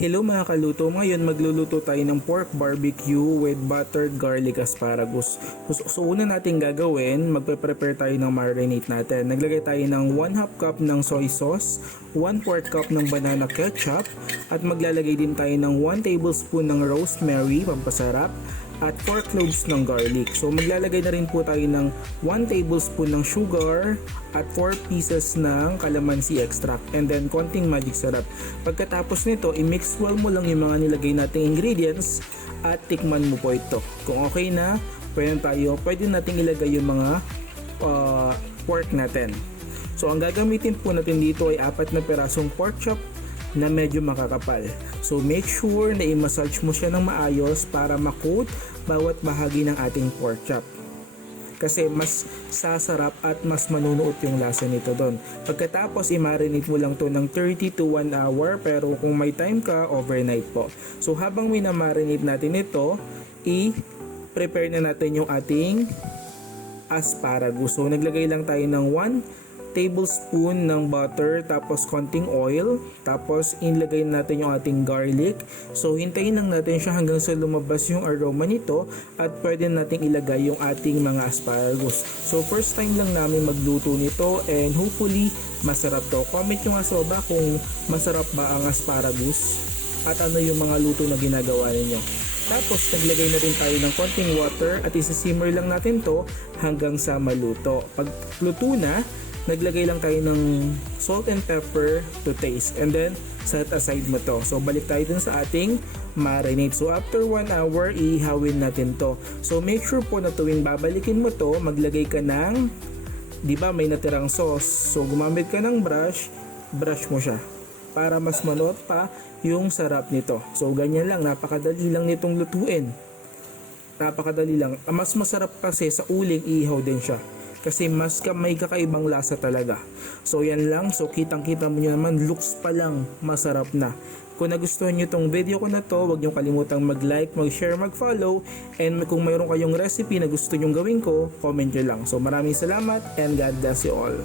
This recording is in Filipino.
Hello mga kaluto, ngayon magluluto tayo ng pork barbecue with buttered garlic asparagus. So una natin gagawin, magpe-prepare tayo ng marinade natin. Naglagay tayo ng 1/2 cup ng soy sauce, 1/4 cup ng banana ketchup, at maglalagay din tayo ng 1 tablespoon ng rosemary, pampasarap, at 4 cloves ng garlic. So maglalagay na rin po tayo ng 1 tablespoon ng sugar at 4 pieces ng calamansi extract and then konting magic syrup. Pagkatapos nito, i-mix well mo lang yung mga nilagay nating ingredients at tikman mo po ito. Kung okay na, pwede nating ilagay yung mga pork natin. So ang gagamitin po natin dito ay 4 na perasong pork chop na medyo makakapal. So make sure na i-massage mo siya ng maayos para ma-coat bawat bahagi ng ating pork chop. Kasi mas sasarap at mas manunuot yung lasa nito doon. Pagkatapos i-marinate mo lang to ng 30 to 1 hour, pero kung may time ka, overnight po. So habang minamarinate natin ito, i-prepare na natin yung ating asparagus. So naglagay lang tayo ng 1 tablespoon ng butter, tapos konting oil, tapos inlagay natin yung ating garlic. So hintayin lang natin siya hanggang sa lumabas yung aroma nito at pwede nating ilagay yung ating mga asparagus. So first time lang namin magluto nito and hopefully masarap to. Comment nyo nga sa baba kung masarap ba ang asparagus at ano yung mga luto na ginagawa ninyo. Tapos naglagay na rin tayo ng konting water at isa-simmer lang natin to hanggang sa maluto. Pag luto na, naglagay lang tayo ng salt and pepper to taste and then set aside mo to. So balik tayo dun sa ating marinade. So after 1 hour, ihawin natin to. So make sure po na tuwing babalikin mo to, maglagay ka ng, di ba may natirang sauce. So gumamit ka ng brush mo siya para mas manuot pa yung sarap nito. So ganyan lang, napakadali lang nitong lutuin. Napakadali lang. Mas masarap kasi sa uling ihaw din siya. Kasi may kakaibang lasa talaga. So yan lang. So kitang kita mo nyo naman, looks pa lang masarap na. Kung nagustuhan nyo tong video ko na to, huwag nyo kalimutang mag-like, mag-share, mag-follow. And kung mayroon kayong recipe na gusto nyo gawin ko, comment nyo lang. So maraming salamat and God bless you all.